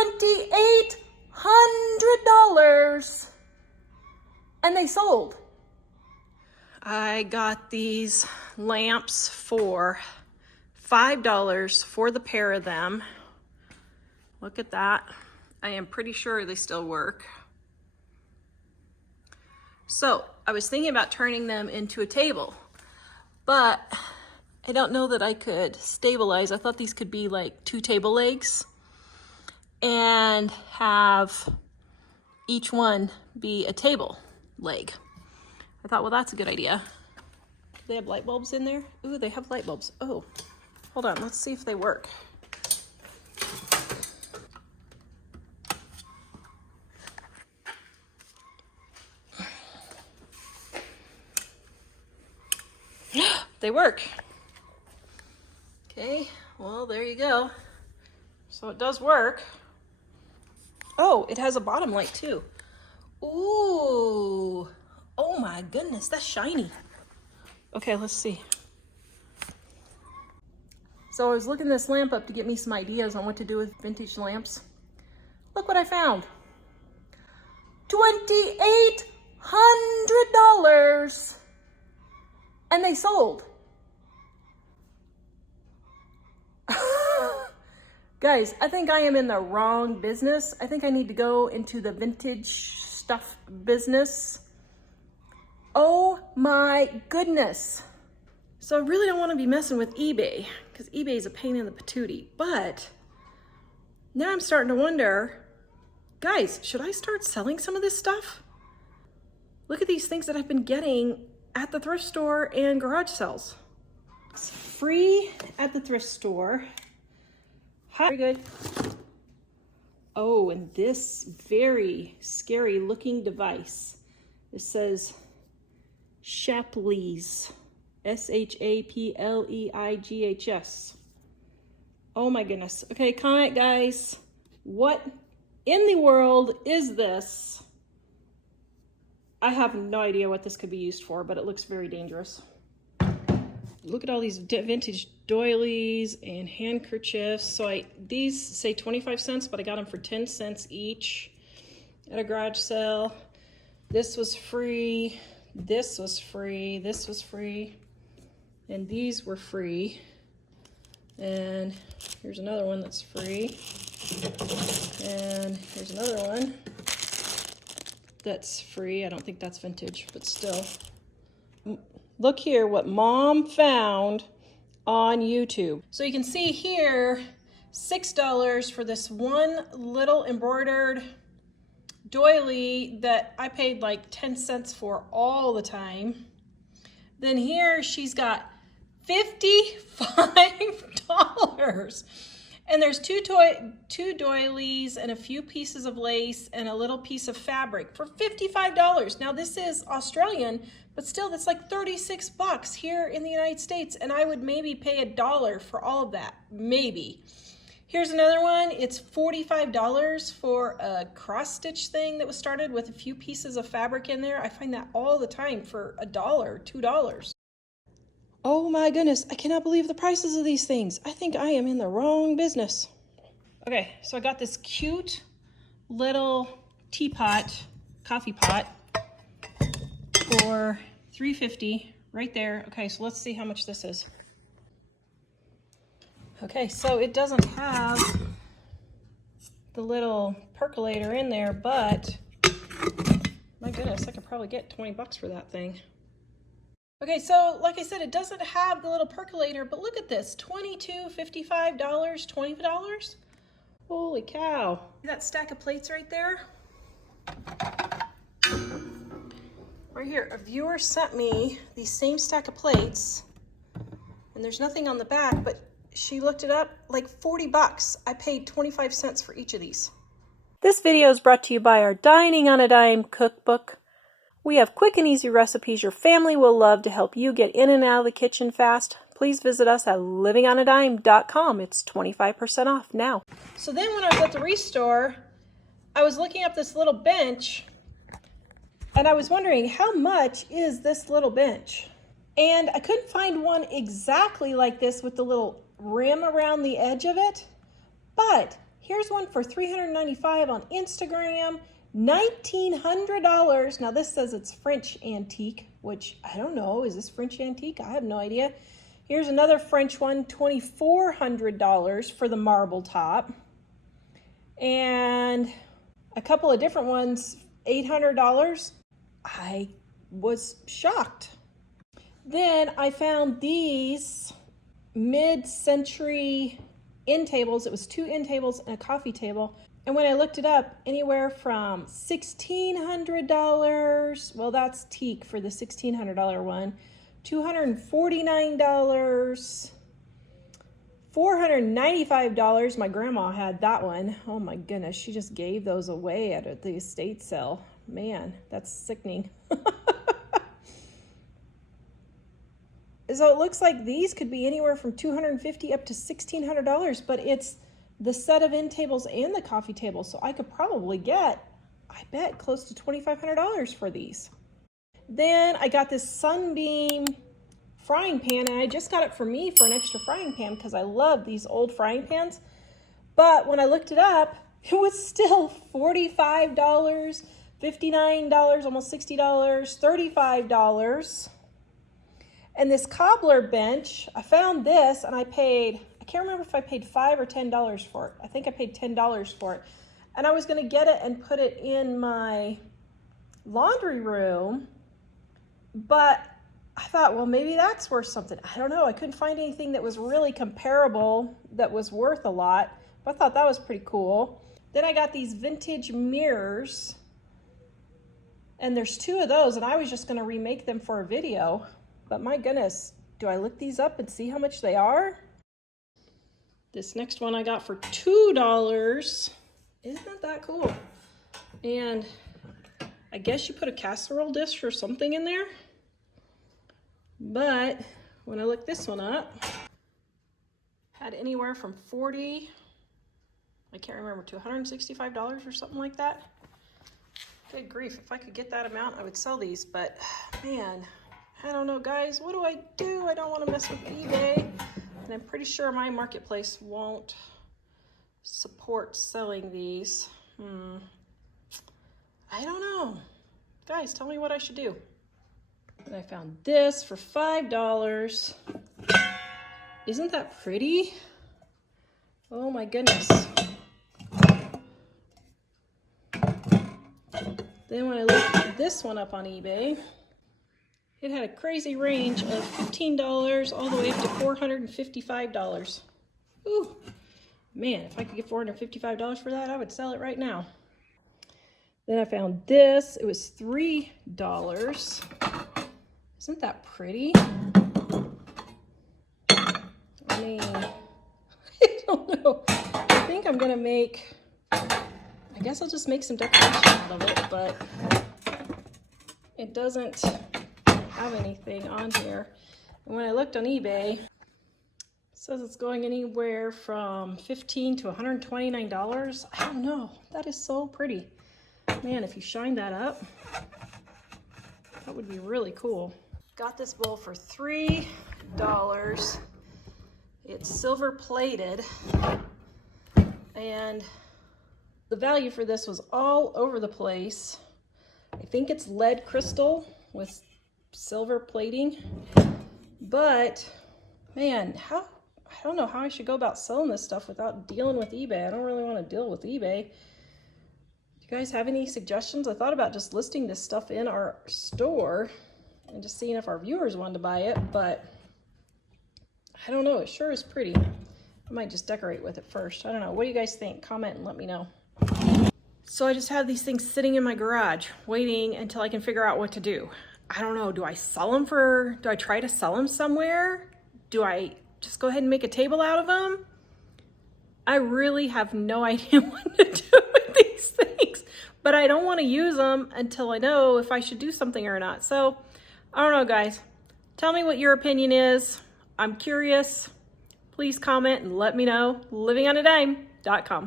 $2,800. And they sold. I got these lamps for $5 for the pair of them. Look at that. I am pretty sure they still work. So I was thinking about turning them into a table, but I don't know that I could stabilize. I thought these could be like 2 table legs and have each one be a table leg. I thought, well, that's a good idea. Do they have light bulbs in there? Ooh, they have light bulbs. Oh, hold on. Let's see if they work. They work. Okay, well, there you go. So it does work. Oh, it has a bottom light too. Ooh, oh my goodness, that's shiny. Okay, let's see. So I was looking this lamp up to get me some ideas on what to do with vintage lamps. Look what I found. $2,800. And they sold. Guys, I think I am in the wrong business. I think I need to go into the vintage stuff business. Oh my goodness. So I really don't want to be messing with eBay because eBay is a pain in the patootie. But now I'm starting to wonder, guys, should I start selling some of this stuff? Look at these things that I've been getting at the thrift store and garage sales. It's free at the thrift store. Very good. Oh, and this very scary looking device. It says Shapleighs. Shapleighs. Oh my goodness. Okay, comment guys. What in the world is this? I have no idea what this could be used for, but it looks very dangerous. Look at all these vintage doilies and handkerchiefs. So these say 25 cents, but I got them for 10 cents each at a garage sale. This was free. This was free. This was free. And these were free. And here's another one that's free. And here's another one that's free. I don't think that's vintage, but still. Look here what Mom found on YouTube. So you can see here, $6 for this one little embroidered doily that I paid like 10 cents for all the time. Then here she's got $55. And there's two doilies and a few pieces of lace and a little piece of fabric for $55. Now this is Australian, but still that's like 36 bucks here in the United States. And I would maybe pay $1 for all of that, maybe. Here's another one. It's $45 for a cross stitch thing that was started with a few pieces of fabric in there. I find that all the time for $1, $2. Oh my goodness, I cannot believe the prices of these things. I think I am in the wrong business. Okay, so I got this cute little teapot, coffee pot for $3.50 right there. Okay, so let's see how much this is. Okay, so it doesn't have the little percolator in there, but my goodness, I could probably get 20 bucks for that thing. Okay, so like I said, it doesn't have the little percolator, but look at this, $22, $55, $20. Holy cow. See that stack of plates right there? Right here, a viewer sent me these same stack of plates, and there's nothing on the back, but she looked it up, like 40 bucks. I paid 25 cents for each of these. This video is brought to you by our Dining on a Dime cookbook. We have quick and easy recipes your family will love to help you get in and out of the kitchen fast. Please visit us at livingonadime.com. It's 25% off now. So then when I was at the restore, I was looking up this little bench, and I was wondering, how much is this little bench? And I couldn't find one exactly like this with the little rim around the edge of it, but Here's one for $395 on Instagram, $1,900. Now this says it's French antique, which I don't know. Is this French antique? I have no idea. Here's another French one, $2,400 for the marble top. And a couple of different ones, $800. I was shocked. Then I found these mid-century end tables. It was 2 end tables and a coffee table. And when I looked it up, anywhere from $1,600, well, that's teak for the $1,600 one, $249, $495. My grandma had that one. Oh my goodness, she just gave those away at the estate sale. Man, that's sickening. So it looks like these could be anywhere from $250 up to $1,600, but it's the set of end tables and the coffee table. So I could probably get, I bet, close to $2,500 for these. Then I got this Sunbeam frying pan, and I just got it for me for an extra frying pan because I love these old frying pans. But when I looked it up, it was still $45, $59, almost $60, $35. And this cobbler bench, I found this and I can't remember if I paid $5 or $10 for it. I think I paid $10 for it. And I was gonna get it and put it in my laundry room, but I thought, well, maybe that's worth something. I don't know, I couldn't find anything that was really comparable that was worth a lot, but I thought that was pretty cool. Then I got these vintage mirrors, and there's 2 of those, and I was just gonna remake them for a video. But my goodness, do I look these up and see how much they are? This next one I got for $2. Isn't that cool? And I guess you put a casserole dish or something in there. But when I looked this one up, had anywhere from $40, I can't remember, to $165 or something like that. Good grief, if I could get that amount, I would sell these, but man, I don't know, guys. What do? I don't want to mess with eBay. And I'm pretty sure my marketplace won't support selling these. I don't know. Guys, tell me what I should do. And I found this for $5. Isn't that pretty? Oh my goodness. Then when I looked this one up on eBay, it had a crazy range of $15 all the way up to $455. Ooh, man, if I could get $455 for that, I would sell it right now. Then I found this. It was $3. Isn't that pretty? I mean, I don't know. I think I'm gonna make, I guess I'll just make some decoration out of it, but it doesn't have anything on here. And when I looked on eBay, it says it's going anywhere from $15 to $129. I don't know. That is so pretty. Man, if you shine that up, that would be really cool. Got this bowl for $3. It's silver plated, and the value for this was all over the place. I think it's lead crystal with silver plating, but man, I don't know how I should go about selling this stuff without dealing with eBay. I don't really want to deal with eBay. Do you guys have any suggestions? I thought about just listing this stuff in our store and just seeing if our viewers wanted to buy it, but I don't know. It sure is pretty. I might just decorate with it first. I don't know. What do you guys think? Comment and let me know. So I just have these things sitting in my garage waiting until I can figure out what to do. I don't know. Do I sell them do I try to sell them somewhere? Do I just go ahead and make a table out of them? I really have no idea what to do with these things, but I don't want to use them until I know if I should do something or not. So I don't know, guys. Tell me what your opinion is. I'm curious. Please comment and let me know. livingonadime.com.